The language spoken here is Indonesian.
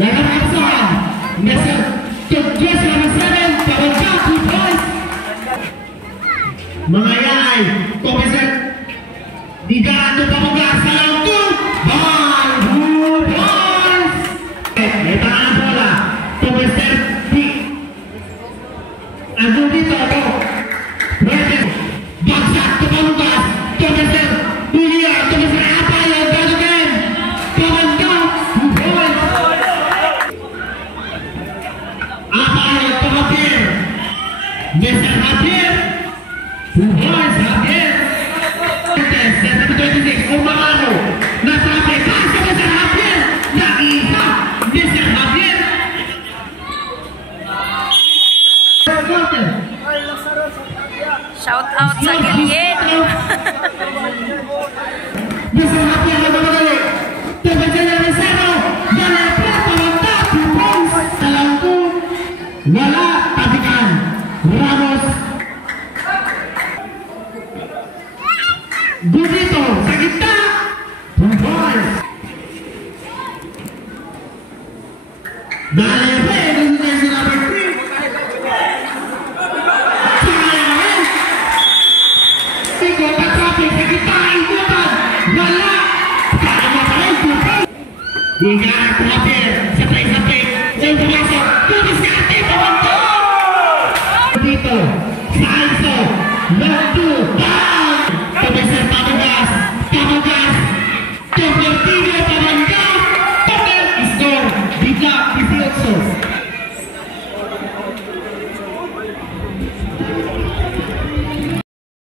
Larangan Mr. Tugjes number 7 Pawagka 2 points. Mga yay Komisar Digato Pawagka sa lang 2 ball 2 points. May tangan bola Komisar D Ando dito ako Ready Bagsak to Pawagkas Komisar Dunia Komisar Apay ang gagawin Pawagka 2 points. Mr. Javier, who was Javier? Number 26, Umano. Nasabi, kasi Mr. Javier, nakita, Mr. Javier. Shout out sa Gilien. Mr. Javier, nagmamadali. Tumagyan na ng zero. Wala pa, pawagka, 2 points. Alam ko, wala, tabikan. Ramos Gudito sa gitna 2 points. Dale rin ang si number 3 sayang Pico Patrapik sa gitna ibutan wala kaya makalang 2 points. Higa Patrapik sa play yung pumasok tumis ka ating pawagka dito